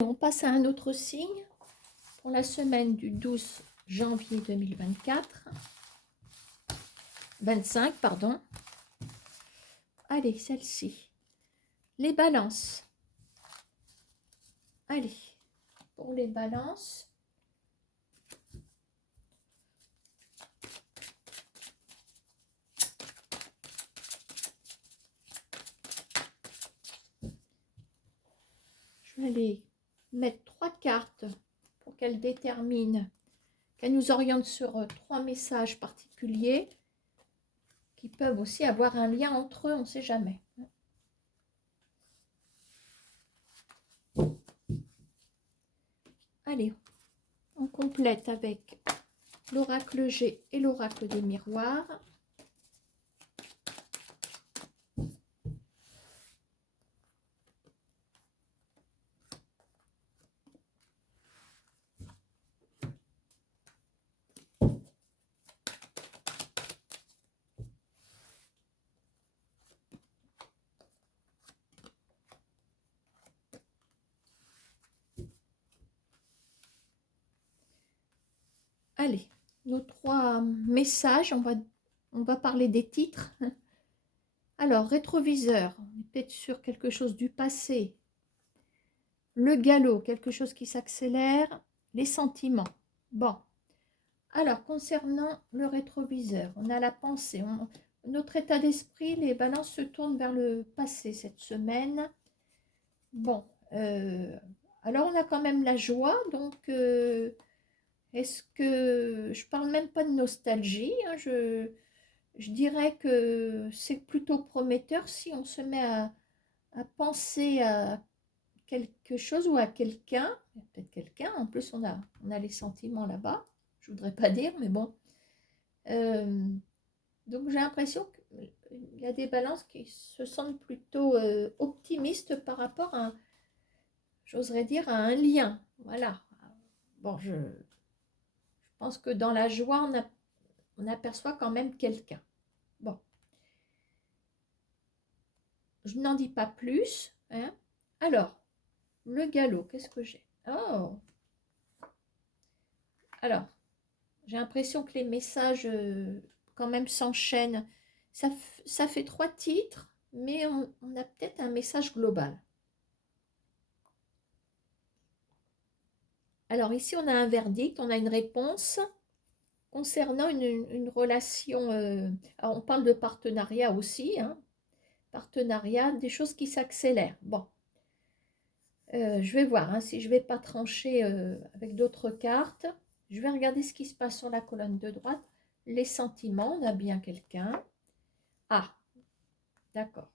On passe à un autre signe pour la semaine du 12 janvier 2024. 25, pardon. Allez, celle-ci. Les balances. Allez, pour les balances. Je vais aller mettre 3 cartes pour qu'elles déterminent, qu'elles nous orientent sur 3 messages particuliers qui peuvent aussi avoir un lien entre eux, on ne sait jamais. Allez, on complète avec l'oracle G et l'oracle des miroirs. Allez, nos 3 messages, on va parler des titres. Alors, rétroviseur, on est peut-être sur quelque chose du passé. Le galop, quelque chose qui s'accélère. Les sentiments. Bon, alors, concernant le rétroviseur, on a la pensée. Notre état d'esprit, les balances se tournent vers le passé cette semaine. Bon, alors on a quand même la joie, donc... est-ce que je parle même pas de nostalgie, hein, je dirais que c'est plutôt prometteur si on se met à penser à quelque chose ou à quelqu'un, peut-être quelqu'un, en plus on a les sentiments là-bas, je voudrais pas dire, mais bon. Donc j'ai l'impression qu'il y a des balances qui se sentent plutôt optimistes par rapport à, j'oserais dire, à un lien, voilà. Bon, je pense que dans la joie, on aperçoit quand même quelqu'un. Bon. Je n'en dis pas plus. Hein. Alors, le galop, qu'est-ce que j'ai? Oh! Alors, j'ai l'impression que les messages quand même s'enchaînent. Ça fait 3 titres, mais on a peut-être un message global. Alors ici, on a un verdict, on a une réponse concernant une relation. Alors on parle de partenariat aussi, hein, partenariat, des choses qui s'accélèrent. Bon, je vais voir hein, si je ne vais pas trancher avec d'autres cartes. Je vais regarder ce qui se passe sur la colonne de droite. Les sentiments, on a bien quelqu'un. Ah, d'accord.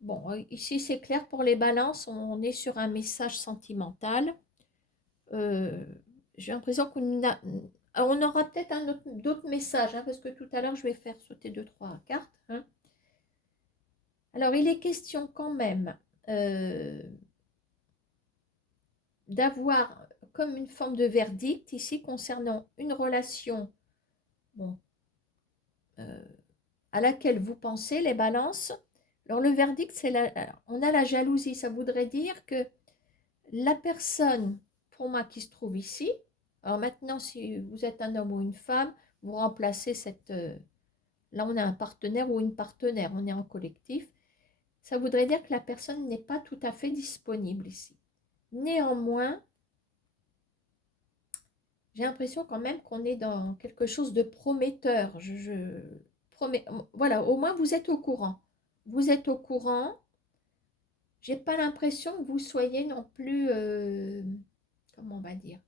Bon, ici c'est clair pour les balances, on est sur un message sentimental. J'ai l'impression on aura peut-être d'autres messages, hein, parce que tout à l'heure je vais faire sauter 2-3 cartes. Hein. Alors il est question quand même d'avoir comme une forme de verdict ici concernant une relation bon, à laquelle vous pensez, les balances. Alors le verdict, on a la jalousie, ça voudrait dire que la personne, pour moi, qui se trouve ici, alors maintenant, si vous êtes un homme ou une femme, vous remplacez là on a un partenaire ou une partenaire, on est en collectif, ça voudrait dire que la personne n'est pas tout à fait disponible ici. Néanmoins, j'ai l'impression quand même qu'on est dans quelque chose de prometteur. Voilà, au moins vous êtes au courant. Vous êtes au courant. J'ai pas l'impression que vous soyez non plus, comment on va dire,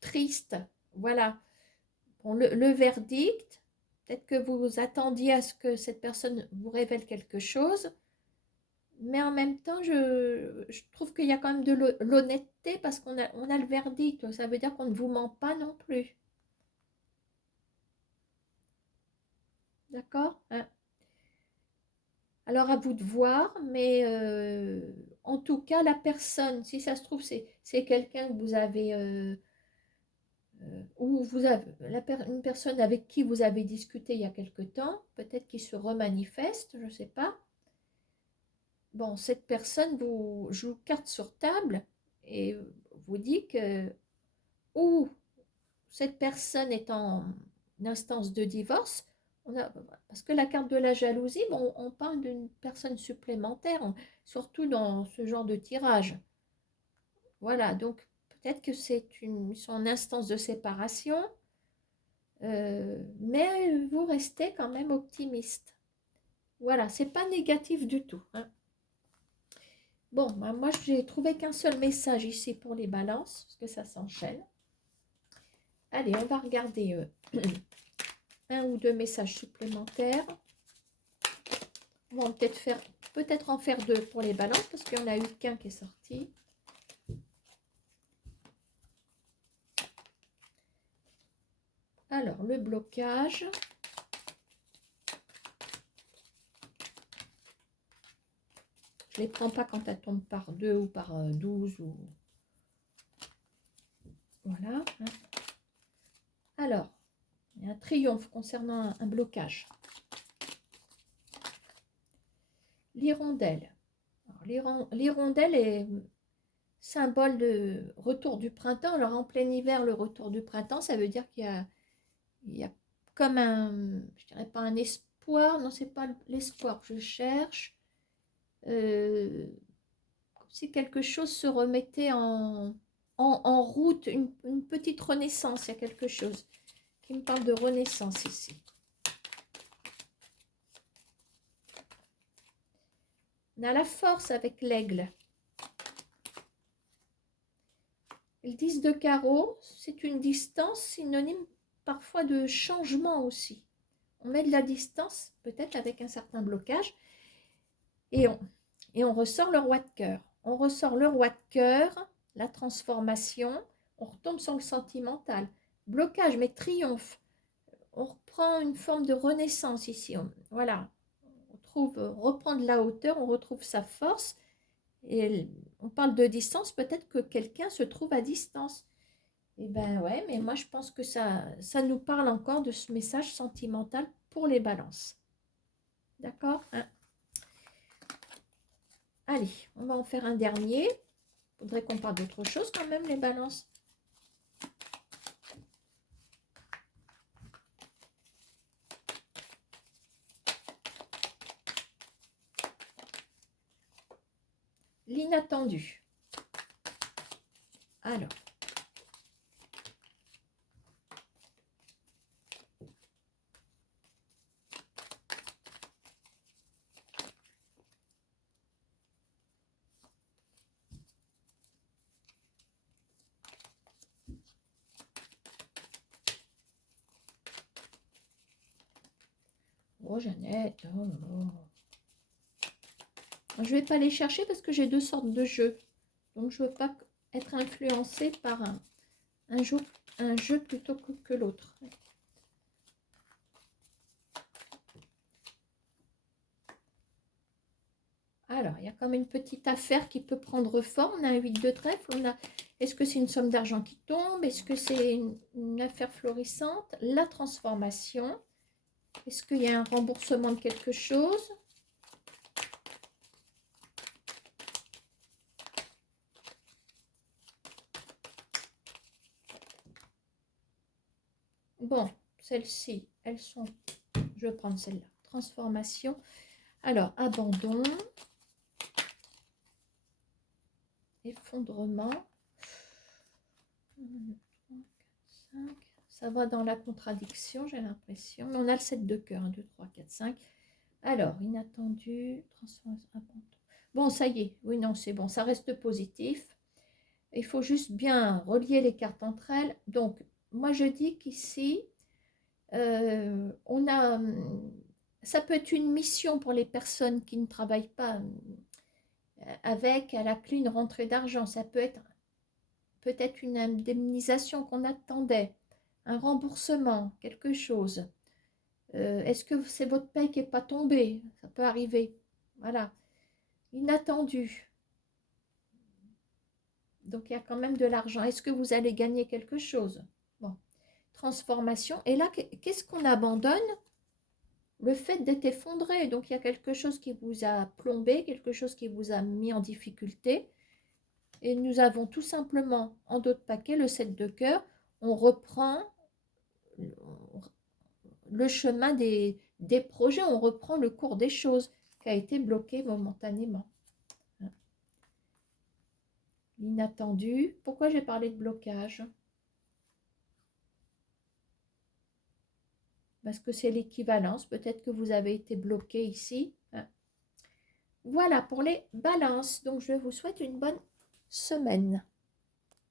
triste. Voilà. Bon, le verdict, peut-être que vous attendiez à ce que cette personne vous révèle quelque chose, mais en même temps, je trouve qu'il y a quand même de l'honnêteté parce on a le verdict. Ça veut dire qu'on ne vous ment pas non plus. D'accord, hein. Alors à vous de voir, mais en tout cas, la personne, si ça se trouve, c'est quelqu'un que vous avez, ou vous avez une personne avec qui vous avez discuté il y a quelque temps, peut-être qu'il se remanifeste, je ne sais pas. bon, cette personne vous joue carte sur table et vous dit que ou cette personne est en instance de divorce, parce que la carte de la jalousie, bon, on parle d'une personne supplémentaire, surtout dans ce genre de tirage. Voilà, donc peut-être que son instance de séparation, mais vous restez quand même optimiste. Voilà, c'est pas négatif du tout, hein. Bon, bah, moi j'ai trouvé qu'un seul message ici pour les balances, parce que ça s'enchaîne. Allez, on va regarder un ou deux messages supplémentaires. On va peut-être en faire deux pour les balances, parce qu'il n'y en a eu qu'un qui est sorti. Alors, le blocage. Je ne les prends pas quand elles tombent par 2 ou par 12. Ou... Voilà. Alors, il y a un triomphe concernant un blocage. L'hirondelle. L'hirondelle est symbole de retour du printemps. Alors, en plein hiver, le retour du printemps, ça veut dire il y a comme je dirais pas un espoir, non, c'est pas l'espoir que je cherche. Comme si quelque chose se remettait en route, une petite renaissance, il y a quelque chose qui me parle de renaissance ici. On a la force avec l'aigle. Le 10 de carreau, c'est une distance synonyme parfois de changement aussi. On met de la distance, peut-être avec un certain blocage, et on ressort le roi de cœur. On ressort le roi de cœur, la transformation, on retombe sur le sentimental. Blocage, mais triomphe. On reprend une forme de renaissance ici. Voilà, on reprend de la hauteur, on retrouve sa force. Et on parle de distance, peut-être que quelqu'un se trouve à distance. Eh ben ouais, mais moi je pense que ça nous parle encore de ce message sentimental pour les balances. D'accord, hein? Allez, on va en faire un dernier. Il faudrait qu'on parle d'autre chose quand même, les balances. L'inattendu. Alors. Oh, Jeannette. Oh là là. Je ne vais pas les chercher parce que j'ai deux sortes de jeux. Donc, je ne veux pas être influencée par un jeu plutôt que l'autre. Alors, il y a comme une petite affaire qui peut prendre forme. On a un 8 de trèfle. Est-ce que c'est une somme d'argent qui tombe? Est-ce que c'est une affaire florissante? La transformation. Est-ce qu'il y a un remboursement de quelque chose? Bon, celles-ci, elles sont... Je vais prendre celle-là. Transformation. Alors, abandon. Effondrement. 1, 2, 3, 4, 5. Ça va dans la contradiction, j'ai l'impression. Mais on a le 7 de cœur. 1, 2, 3, 4, 5. Alors, inattendu. Transformation. Abandon. Bon, ça y est. Oui, non, c'est bon. Ça reste positif. Il faut juste bien relier les cartes entre elles. Donc, moi, je dis qu'ici, on a... Ça peut être une mission pour les personnes qui ne travaillent pas avec à la clé une rentrée d'argent. Ça peut être peut-être une indemnisation qu'on attendait, un remboursement, quelque chose. Est-ce que c'est votre paye qui n'est pas tombée? Ça peut arriver. Voilà. Inattendu. Donc, il y a quand même de l'argent. Est-ce que vous allez gagner quelque chose? Bon. Transformation. Et là, qu'est-ce qu'on abandonne? le fait d'être effondré. Donc, il y a quelque chose qui vous a plombé, quelque chose qui vous a mis en difficulté. Et nous avons tout simplement, en dos de paquet, le 7 de cœur. On reprend le chemin des projets, on reprend le cours des choses qui a été bloqué momentanément. L'inattendu. Pourquoi j'ai parlé de blocage? Parce que c'est l'équivalence. Peut-être que vous avez été bloqué ici. Voilà pour les balances. Donc, je vous souhaite une bonne semaine.